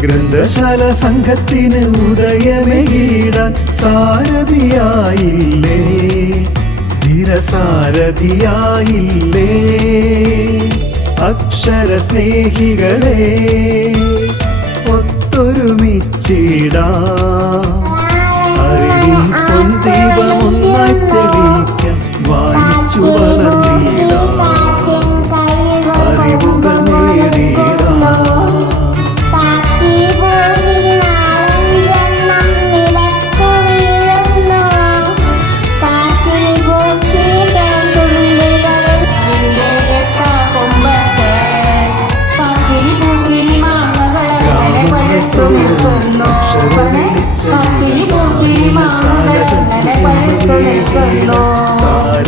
ഗ്രന്ഥശാല സംഘത്തിന് ഉദയമേകിടാൻ സാരഥിയായില്ലേ? ധീരസാരഥിയായില്ലേ? അക്ഷര സ്നേഹികളെ ഒത്തൊരുമിച്ചിടാം. അറിവിൻ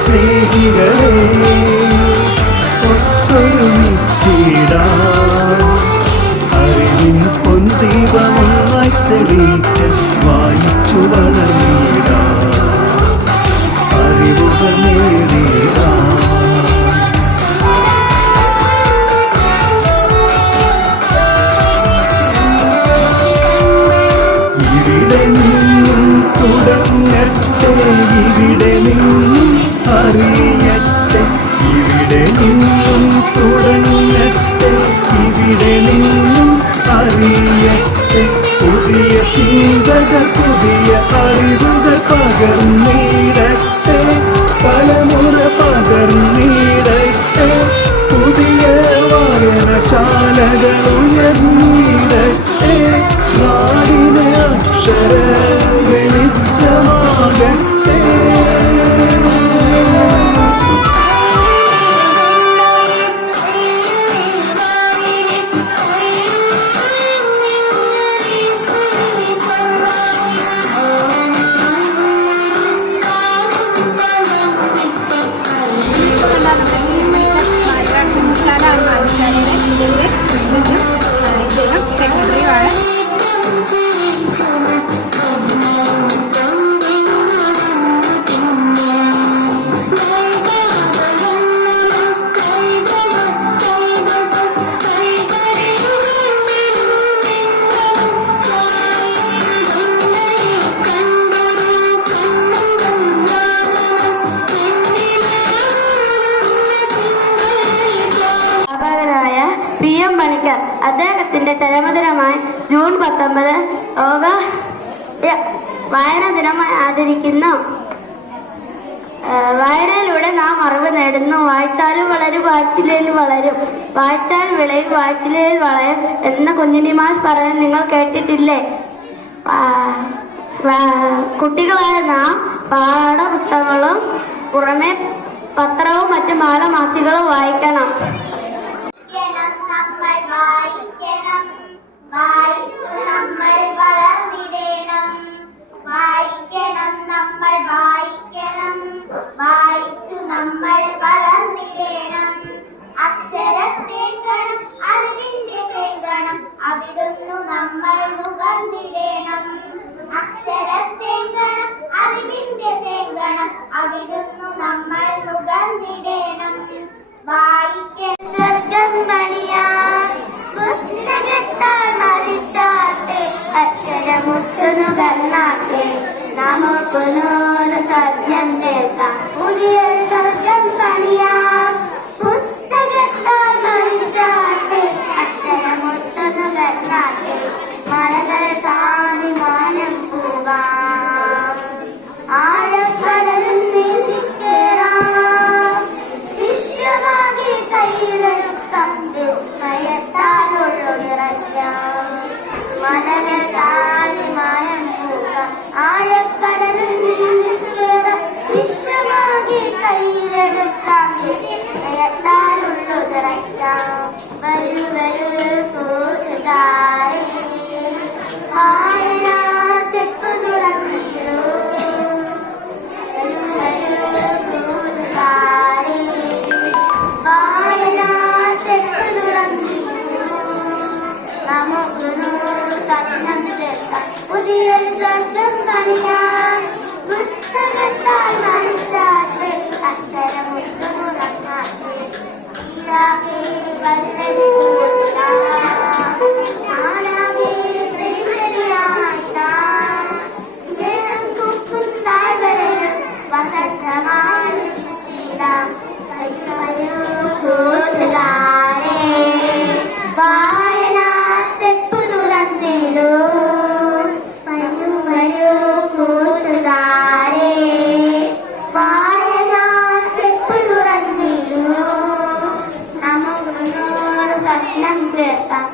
സ്നേഹികളെ ഒത്തൊരുമിച്ചിടാം അറിവിൻ പൊൻദീപമൊന്നായി തെളിയിക്കാൻ വായിച്ചു വളർന്നിടാം അറിവുകൾ നേടിയിടാം ഇവിടെ നിന്നും തുടങ്ങട്ടെ ഇവിടെ നിന്നും അറിയട്ടെ ഇവിടെ നിന്നും തുടങ്ങട്ടെ ഇവിടെ നിന്നും അറിയട്ടെ. പുതിയ ചിന്തകൾ പുതിയ അറിവുകൾ പകർന്നിടട്ടെ തലമുറ പകർന്നിടട്ടെ പുതിയ വായനശാലകൾ അദ്ദേഹത്തിന്റെ ചരമദിനമായ ജൂൺ പത്തൊമ്പത് ലോക വായന ദിനമായി ആചരിക്കുന്നു. വായനയിലൂടെ നാം അറിവ് നേടുന്നു. വായിച്ചാലും വളരും വായിച്ചില്ലേൽ വളരും. വായിച്ചാൽ വിളയും വായിച്ചില്ലേൽ വളയും എന്ന കുഞ്ഞിനിമാർ പറയാൻ നിങ്ങൾ കേട്ടിട്ടില്ലേ? കുട്ടികളായ നാം പാഠപുസ്തകങ്ങളും പുറമെ പത്രവും മറ്റു മാലമാസികളും വായിക്കണം. വായിച്ചു നമ്മൾ വളർന്നിടേണം. വായിക്കണം നമ്മൾ വായിക്കണം. വായിച്ചു നമ്മൾ വളർന്നിടേണം. അക്ഷരത്തെ ഗണം അറിവിന്റെ തേങ്കണം അവിടുന്നു നമ്മൾ നുകർന്നിടേണം അക്ഷരത്തെ ഗണം അറിവിന്റെ തേങ്കണം അവിടുന്നു നമ്മൾ നുകർന്നിടേണം വായിക്കണം. കണ്ണാട്ടെ നമുക്ക് നൂറ് സ്വർഗം ചേർക്കാം പുതിയ സ്വർഗം പണിയാം. 欢迎。వాడన చెప్పును రందేడు మరియు మరియు కూతుదారే వాడన చెప్పును రందేడు నమ్ముకునోడు కట్నం చేస్తాం